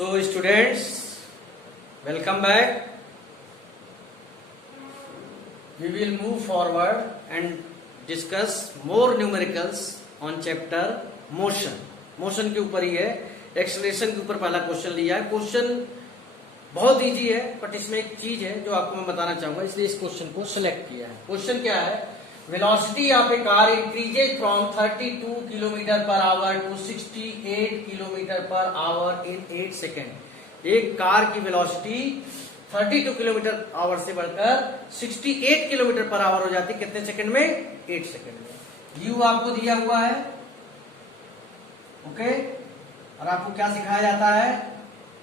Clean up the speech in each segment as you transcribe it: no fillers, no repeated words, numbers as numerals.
So students, welcome back. We will move forward and discuss more numericals on chapter motion. Motion के ऊपर ही है, acceleration के ऊपर पहला क्वेश्चन लिया है. क्वेश्चन बहुत इजी है, बट इसमें एक चीज है जो आपको मैं बताना चाहूंगा, इसलिए इस क्वेश्चन को सिलेक्ट किया है. क्वेश्चन क्या है? Velocity of a car increases from 32 kilometre per hour to 68 kilometre per hour in 8 second. एक कार की वेलोसिटी 32 किलोमीटर आवर से बढ़कर 68 किलोमीटर पर आवर हो जाती है. कितने सेकंड में? 8 सेकंड में. यू आपको दिया हुआ है, ओके. और आपको क्या सिखाया जाता है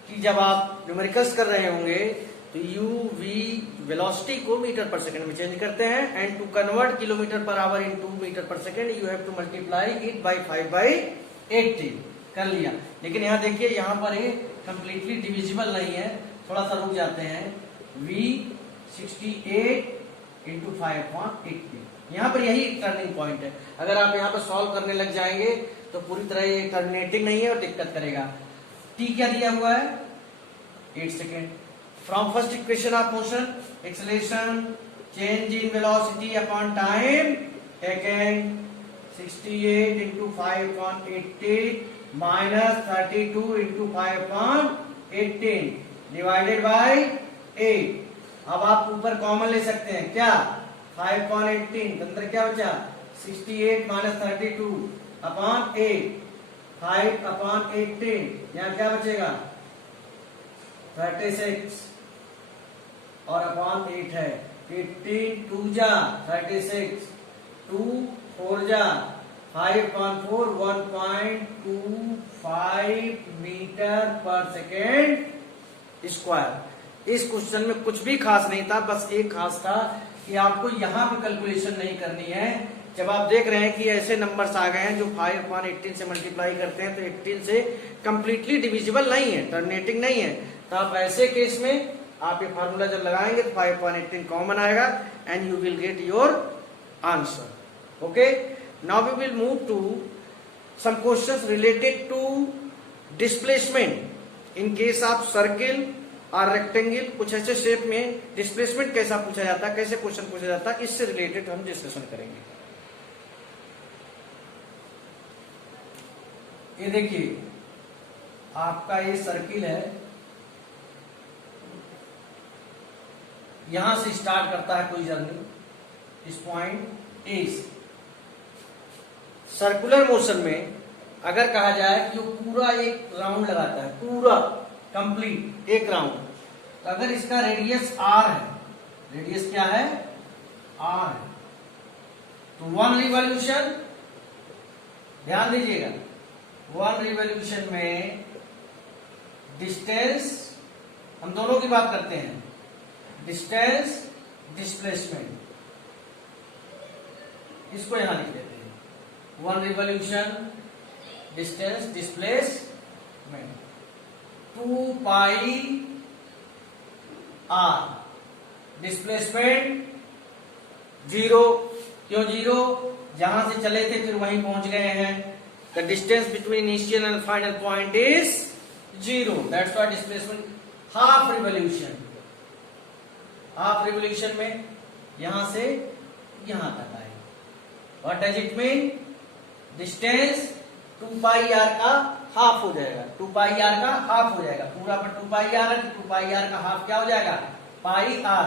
कि जब आप न्यूमेरिकल्स कर रहे होंगे तो यू वी वेलोसिटी को मीटर पर सेकंड में चेंज करते हैं, and to convert kilometre per hour into metre per second you have to multiply it by 5/80. कर लिया. लेकिन यहाँ देखिए, यहाँ पर ये कंप्लीटली डिविजिबल नहीं है, थोड़ा सा रुक जाते हैं. v 68 into 5/80. यहाँ पर यही टर्निंग पॉइंट है. अगर आप यहाँ पर सॉल्व करने लग जाएंगे तो पूरी तरह ये टर्मिनेटिंग नहीं है और दिक्कत करेगा. t क्या दिया हुआ है? 8 second. From first equation of motion, acceleration change in velocity upon time taken 68 into 5/80 minus 32 into 5/18 divided by 8. अब आप ऊपर कॉमन ले सकते हैं. क्या? 5/18 अंदर क्या बचा? 68 माइनस 32 अपॉन 8. 5/18 यहाँ क्या बचेगा? 36 और अपॉन 8 है. 18 2 जा 36, 2 4 जा 5/4 1.25 मीटर पर सेकेंड स्क्वायर. इस क्वेश्चन में कुछ भी खास नहीं था, बस एक खास था कि आपको यहाँ पे कैलकुलेशन नहीं करनी है. जब आप देख रहे हैं कि ऐसे नंबर्स आ गए हैं जो 5/18 से मल्टीप्लाई करते हैं तो 18 से कंप्लीटली डिविजिबल नहीं है, टर्मिनेटिंग नहीं है, तो आप ऐसे केस में आप ये फार्मूला जब लगाएंगे तो 5/18 कॉमन आएगा and you will get your answer. Okay, now we will move to some questions related to displacement in case of circle और रेक्टेंगल. कुछ ऐसे शेप में डिस्प्लेसमेंट कैसा पूछा जाता है, कैसे क्वेश्चन पूछा जाता है, इससे रिलेटेड हम डिस्कशन करेंगे. ये देखिए, आपका ये सर्किल है, यहां से स्टार्ट करता है कोई जर्नी इस पॉइंट ए से. सर्कुलर मोशन में अगर कहा जाए कि वो पूरा एक राउंड लगाता है, पूरा कंप्लीट एक राउंड, तो अगर इसका रेडियस आर है, रेडियस क्या है? आर है, तो 1 रिवॉल्यूशन, ध्यान दीजिएगा, 1 रिवॉल्यूशन में डिस्टेंस, हम दोनों की बात करते हैं, डिस्टेंस डिस्प्लेसमेंट, इसको यहां लिख देते हैं. 1 revolution distance displacement 2 pi R. Displacement 0. क्यों 0? जहां से चले थे फिर वहीं पहुंच गए हैं. The distance between initial and final point is 0. That's why displacement half revolution. Half revolution में यहां से यहां तक आए. What does it mean? Distance 2 pi are का हाफ हो जाएगा. 2 पाई आर का हाफ हो जाएगा. पूरा पर 2 पाई आर है तो 2 पाई आर का हाफ क्या हो जाएगा? पाई आर.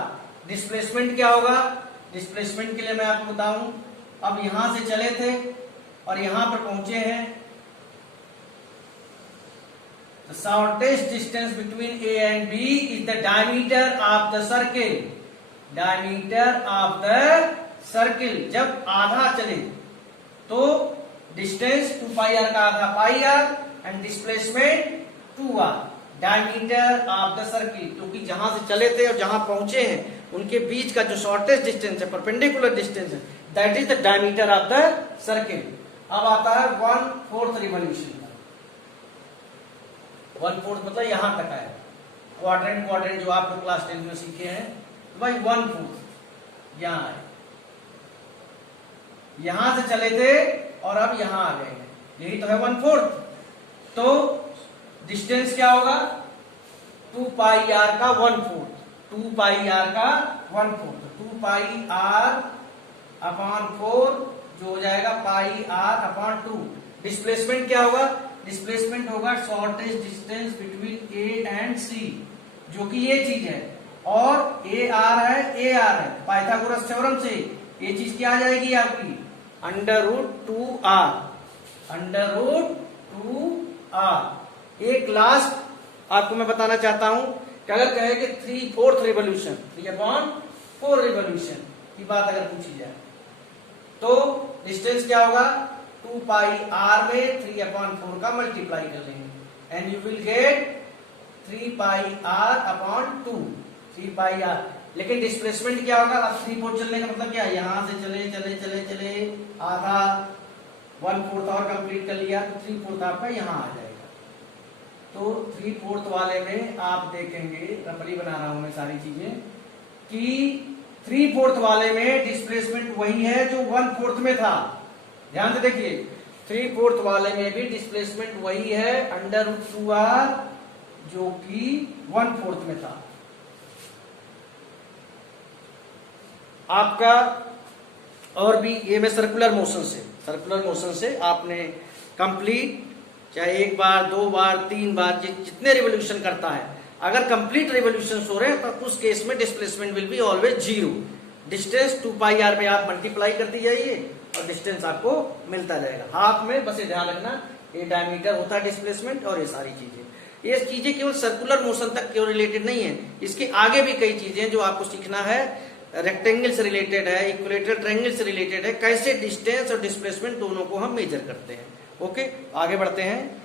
डिस्प्लेसमेंट क्या होगा? डिस्प्लेसमेंट के लिए मैं आपको बताऊं, अब यहां से चले थे और यहां पर पहुंचे हैं. The shortest distance between A and B is the diameter of the circle. Diameter of the circle. जब आधा चले तो डिस्टेंस 2 पाई आर का आधा pi r and displacement 2r. Diameter of the circle, क्योंकि जहां से चले थे और जहां पहुंचे हैं उनके बीच का जो शॉर्टेस्ट डिस्टेंस है, परपेंडिकुलर डिस्टेंस है, that is the diameter of the circle. अब आता है 1/4 रिवॉल्यूशन. 1/4 मतलब यहां तक आया. क्वाड्रेंट क्वाड्रेंट जो आप क्लास 10 में सीखे हैं, तो भाई 1/4 यहां आए. यहां से चले थे और अब यहां आ गए हैं, यही तो है 1/4. तो डिस्टेंस क्या होगा? 2 पाई आर का 1/4, 2 पाई आर का 1/4, 2 पाई आर अपॉन 4 जो हो जाएगा पाई आर अपॉन 2। डिस्प्लेसमेंट क्या होगा? डिस्प्लेसमेंट होगा shortest distance between A and C, जो कि ये चीज है, और ए आर है, पाइथागोरस थ्योरम से ये चीज क्या आ जाएगी आपकी? √2r, √2r। एक लास्ट आपको मैं बताना चाहता हूं कि अगर कहे कि 3/4 रिवोल्यूशन, 3/4 रिवोल्यूशन की बात अगर पूछी जाए तो डिस्टेंस क्या होगा? 2 पाई आर में 3/4 का मल्टीप्लाई कर लेंगे and you will get 3 pi R upon 2, 3 pi R. लेकिन डिस्प्लेसमेंट क्या होगा? अब 3/4 चलने का मतलब क्या है? यहां से चले चले चले चले आधा 1/4 और कंप्लीट कर लिया तो 3/4 आपका यहां आ जाएगा। तो 3/4 वाले में आप देखेंगे, रफली बना रहा हूं मैं सारी चीजें, कि 3/4 वाले में डिस्प्लेसमेंट वही है जो 1/4 में था। ध्यान से देखिए, 3/4 वाले में भी डिस्प्लेसमेंट वही है √2r जो कि 1/4 में था। आपका और भी ये मैं सर्कुलर मोशन से आपने कंप्लीट, चाहे एक बार, 2 बार, 3 बार, जितने रिवोल्यूशन करता है, अगर कंप्लीट रिवोल्यूशन हो रहे हैं तो उस केस में displacement will be always 0। Distance 2 pi R में आप मल्टीप्लाई करती जाइए और डिस्टेंस आपको मिलता जाएगा। हाफ में बस ये ध्यान रखना, ये डायमीटर होता है डिस्प्लेसमेंट, और ये सारी चीजें, ये चीजें केवल सर्कुलर मोशन तक केवल रिलेटेड नहीं है, इसके आगे भी कई चीजें जो आपको सीखना है। रेक्टेंगल से रिलेटेड है, इक्विलेटरल ट्रायंगल से रिलेटेड है, कैसे डिस्टेंस और डिस्प्लेसमेंट दोनों को हम मेजर करते हैं। ओके, आगे बढ़ते हैं।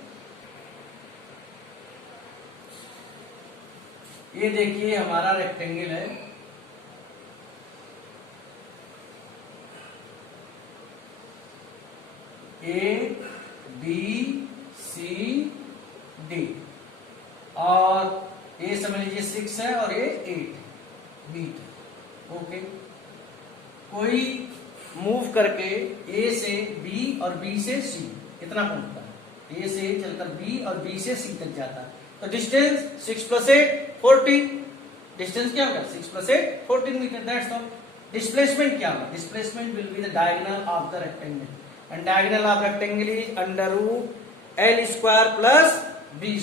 ये देखिए हमारा रेक्टेंगल है, ए बी सी डी, और ये समझ लीजिए 6 है और ये 8 बी। ओके, कोई मूव करके ए से बी और बी से सी कितना पहुंचता है? ए से चलकर बी और बी से सी तक जाता है, तो डिस्टेंस 6 + 8 14। डिस्टेंस क्या होगा? 6 + 8 14 मीटर, दैट्स ऑल। डिस्प्लेसमेंट क्या होगा? Displacement will be the diagonal of the rectangle, and diagonal of rectangle is √L² + B²,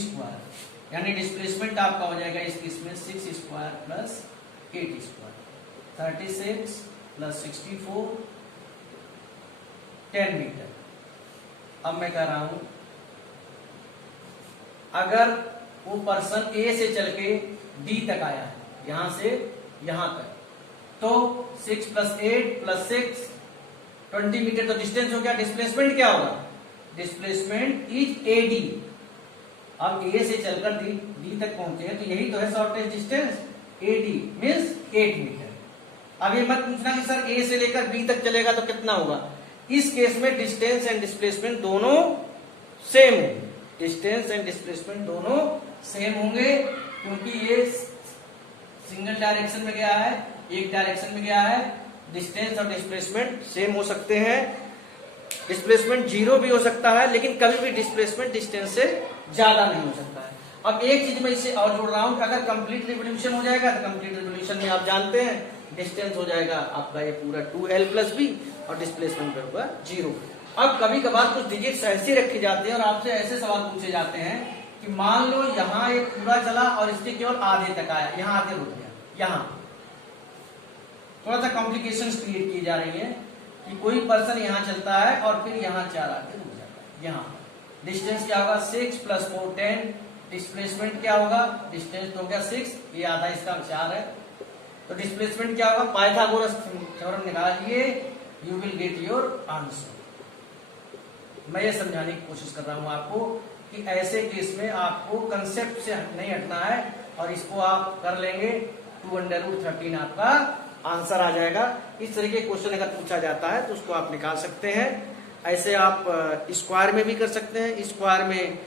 यानी डिस्प्लेसमेंट आपका हो जाएगा इस केस में 6² + 8², 36 + 64 10 मीटर। अब मैं कह रहा हूं, अगर वो पर्सन ए से चल के डी तक आया है, यहां से यहां तक, तो 6 + 8 + 6 20 मीटर, तो डिस्टेंस हो गया। डिस्प्लेसमेंट क्या होगा? Displacement is AD। अब ए से चलकर डी तक पहुंचे हैं, तो यही तो है shortest distance, AD means 8 metre. अब ये मत पूछना कि सर ए से लेकर बी तक चलेगा तो कितना होगा। इस केस में डिस्टेंस एंड डिस्प्लेसमेंट दोनों सेम है, डिस्टेंस एंड डिस्प्लेसमेंट दोनों सेम होंगे, क्योंकि ये सिंगल डायरेक्शन में गया है, एक डायरेक्शन में गया है। डिस्टेंस और डिस्प्लेसमेंट सेम हो सकते हैं, डिस्प्लेसमेंट 0 भी हो सकता है, लेकिन कभी भी डिस्प्लेसमेंट डिस्टेंस से ज्यादा नहीं हो सकता है। अब एक चीज मैं इसे और जोड़ रहा हूं कि अगर कंप्लीट रिवोल्यूशन हो जाएगा तो कंप्लीट रिवोल्यूशन में आप जानते हैं डिस्टेंस हो जाएगा आपका ये पूरा 2L + B और डिस्प्लेसमेंट होगा 0। अब कभी कभार कुछ डिजिट्स ऐसे रखे जाते हैं और आपसे ऐसे सवाल पूछे जाते हैं कि मान लो यहाँ एक पूरा चला और इसके केवल आधे तक आया, यहाँ आधे रुक गया, यहाँ थोड़ा सा कॉम्प्लिकेशंस क्रिएट की जा रही है कि कोई पर्सन यहाँ चलता है और फिर यहाँ 4 आके रुक जाता है। यहाँ डिस्टेंस क्या होगा? 6 + 4 10। डिस्प्लेसमेंट क्या होगा? डिस्टेंस तो हो गया 6, ये आधा इसका 4 है, तो डिस्प्लेसमेंट क्या होगा? पाइथागोरस थ्योरम निकालिए, you will get your answer. मैं ये समझाने की कोशिश कर रहा हूं आपको कि ऐसे केस में आपको कंसेप्ट से नहीं हटना है और इसको आप कर लेंगे, 2√13 आपका आंसर आ जाएगा। इस तरह के क्वेश्चन अगर पूछा जाता है तो उसको आप निकाल सकते हैं। ऐसे आप स्क्वायर में भी कर सकते हैं। स्क्वायर में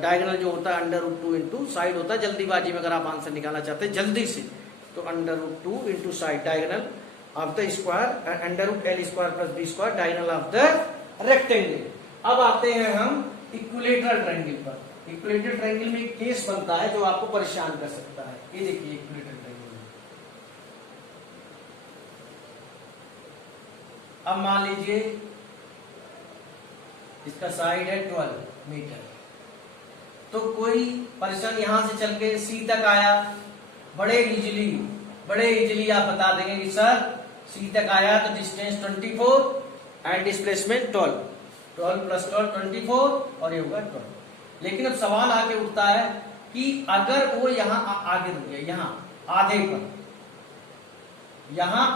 डायगोनल जो होता है √2 इंटू साइड होता है। जल्दीबाजी में अगर आप आंसर निकालना चाहते हैं जल्दी से, तो √2 into side diagonal of the square, √L² + B² diagonal of the rectangle. अब आते हैं हम इक्विलेटरल ट्रायंगल पर। इक्विलेटरल ट्रायंगल में एक केस बनता है जो आपको परेशान कर सकता है। ये देखिए इक्विलेटरल ट्रायंगल में, अब मान लीजिए इसका साइड है 12 मीटर, तो कोई पर्सन यहां से चल के सी तक आया, बड़े इजीली आप बता देंगे कि सर सी तक आया तो डिस्टेंस 24 एंड डिस्प्लेसमेंट 12 प्लस 12 24 और ये होगा 12। लेकिन अब सवाल आके उठता है कि अगर वो यहां आगे रुक गया, यहां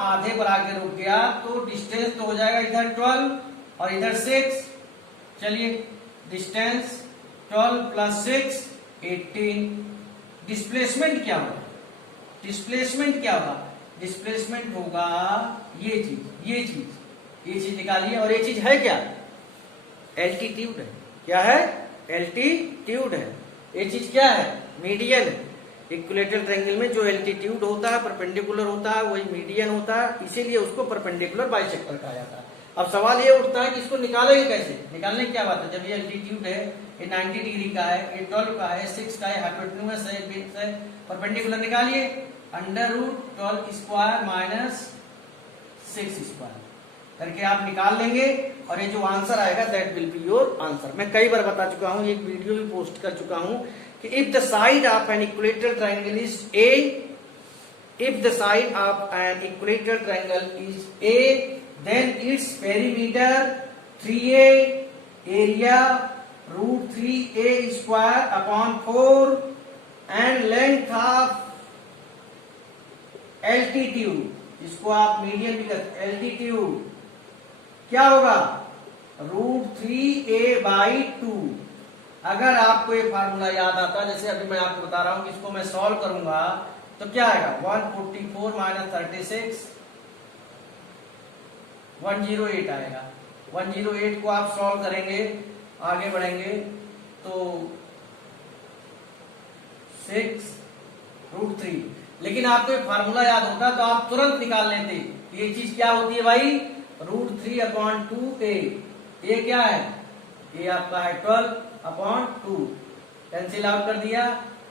आधे पर आगे रुक गया तो डिस्टेंस तो हो जाएगा इधर 12 और इधर 6। चलिए डिस्टेंस 12 प्लस 6 18। डिस्प्लेसमेंट क्या होगा? डिस्प्लेसमेंट होगा ये चीज निकालिए, और ये चीज है क्या? एल्टीट्यूड है। क्या है? एल्टीट्यूड है। ये चीज क्या है? मीडियन है। इक्विलेटरल ट्रायंगल में जो एल्टीट्यूड होता है परपेंडिकुलर होता है वही मीडियन होता है, इसीलिए उसको परपेंडिकुलर बाइसेक्टर कहा जाता है। अब सवाल ये उठता है कि इसको निकालेंगे कैसे? निकालने की क्या बात है? जब ये एल्टीट्यूड है, ये 90 डिग्री का है, ये 12 का है, 6 का है, हाइपोटेन्यूज है, बेस है, परपेंडिकुलर निकालिए। Under root 12 square minus 6 square करके आप निकाल लेंगे और ये जो आंसर आएगा that will be your answer. मैं कई बार बता चुका हूं, एक वीडियो भी पोस्ट कर चुका हूं कि if the side of an equilateral triangle is a, then its perimeter 3a, area root 3a square upon 4 and length of altitude, इसको आप मीडियन भी करते, एल्टीट्यूड क्या होगा? Root 3a/2। अगर आपको ये फार्मूला याद आता है, जैसे अभी मैं आपको बता रहा हूं कि इसको मैं सॉल्व करूंगा तो क्या आएगा? 144 माइनस 36 108 आएगा। 108 को आप सॉल्व करेंगे, आगे बढ़ेंगे तो 6√3। लेकिन आपको एक फार्मूला याद होता तो आप तुरंत निकाल लेते। ये चीज क्या होती है भाई? √3/2a। ये क्या है? ये आपका है 12/2। कैंसिल आउट कर दिया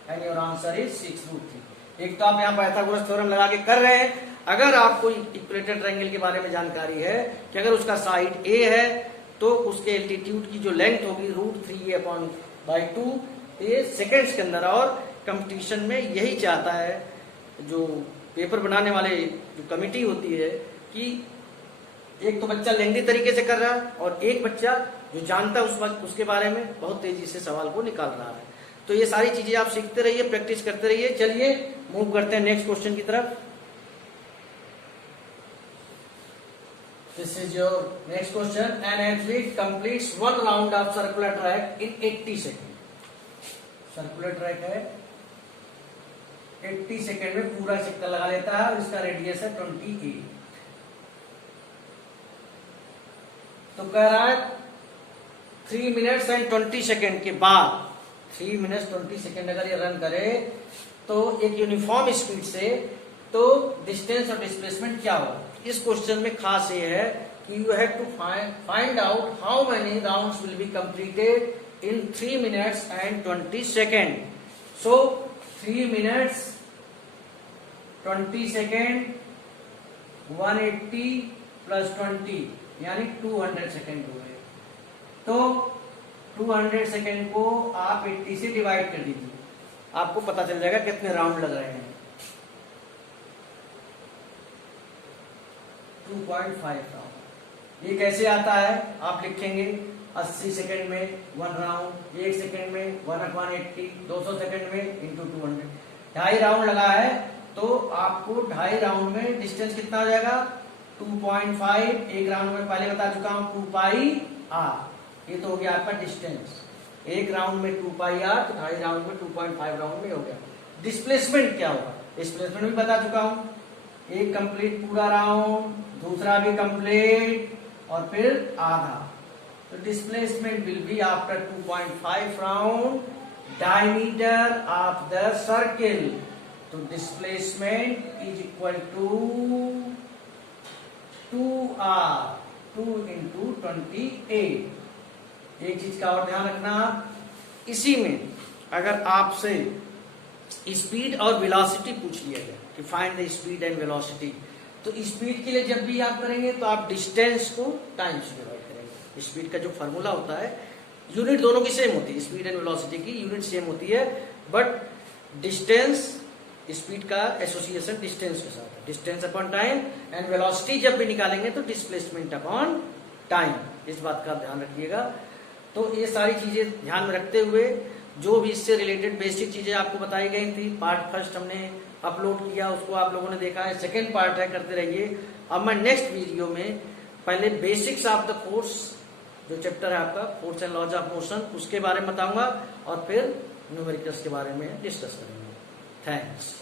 एंड योर आंसर इज 6√3। एक तो आप यहाँ पाइथागोरस थ्योरम लगा के कर रहे हैं। अगर आपको इक्विलेटरल ट्रायंगल के बारे में जानकारी है कि अगर उसका साइड ए है तो उसके एल्टीट्यूड की जो लेंथ होगी √3a/2, ये सेकंड्स के अंदर। और कंपटीशन में यही चाहता है जो पेपर बनाने वाले जो कमिटी होती है कि एक तो बच्चा लेंदी तरीके से कर रहा है और एक बच्चा जो जानता है उसके बारे में बहुत तेजी से सवाल को निकाल रहा है। तो ये सारी चीजें आप सीखते रहिए, प्रैक्टिस करते रहिए। चलिए मूव करते हैं नेक्स्ट क्वेश्चन की तरफ। This is your next question. An athlete completes one round of circular track in 80 seconds. Circular track है, 80 सेकेंड में पूरा चक्कर लगा लेता है और इसका रेडियस है 28। तो कह रहा है 3 मिनट्स एंड 20 सेकेंड के बाद, 3 मिनट्स 20 सेकेंड अगर ये रन करे तो एक यूनिफॉर्म स्पीड से, तो डिस्टेंस और डिस्प्लेसमेंट क्या होगा? इस क्वेश्चन में खास ये है कि you have to find out how many rounds will be completed in 3 minutes and 20 second. So 3 minutes 20 second 180 plus 20 यानी 200 सेकेंड हो गए। तो 200 सेकेंड को आप 80 से डिवाइड कर दीजिए, आपको पता चल जाएगा कितने राउंड लग रहे हैं। 2.5 राउंड। ये कैसे आता है? आप लिखेंगे 80 सेकेंड में 1 राउंड, 1 सेकेंड में 1/80, 200 सेकेंड में इंटू 200। 2.5 राउंड लगा है तो आपको 2.5 राउंड में डिस्टेंस कितना हो जाएगा? 2.5। एक राउंड में पहले बता चुका हूं 2πr। ये तो हो गया आपका डिस्टेंस। एक राउंड में 2πr, तो 2.5 राउंड में 2.5 राउंड में हो गया। डिस्प्लेसमेंट क्या होगा? डिस्प्लेसमेंट भी बता चुका हूं, एक कंप्लीट पूरा राउंड, दूसरा भी कंप्लीट और फिर आधा। तो displacement will be after 2.5 round diameter of the circle. तो displacement is equal to 2r, 2 into 28। एक चीज का और ध्यान रखना, इसी में अगर आपसे स्पीड और वेलोसिटी पूछ लिया जाए कि find the speed and velocity, तो स्पीड के लिए जब भी आप करेंगे तो आप डिस्टेंस को टाइम से डिवाइड करेंगे। स्पीड का जो फॉर्मूला होता है, यूनिट दोनों की सेम होती है, स्पीड एंड वेलोसिटी की यूनिट सेम होती है, बट डिस्टेंस स्पीड का एसोसिएशन डिस्टेंस के साथ है, distance upon time, and velocity जब भी निकालेंगे तो डिस्प्लेसमेंट अपॉन टाइम। इस बात का ध्यान रखिएगा। तो ये सारी चीजें ध्यान में रखते हुए जो भी इससे रिलेटेड बेसिक चीजें आपको बताई गई थी, पार्ट फर्स्ट हमने अपलोड किया, उसको आप लोगों ने देखा है, सेकेंड पार्ट है, करते रहिए। अब मैं नेक्स्ट वीडियो में पहले बेसिक्स ऑफ द फोर्स, जो चैप्टर है आपका force and laws of motion, उसके बारे में बताऊंगा और फिर न्यूमेरिकल्स के बारे में डिस्कस करेंगे। थैंक्स।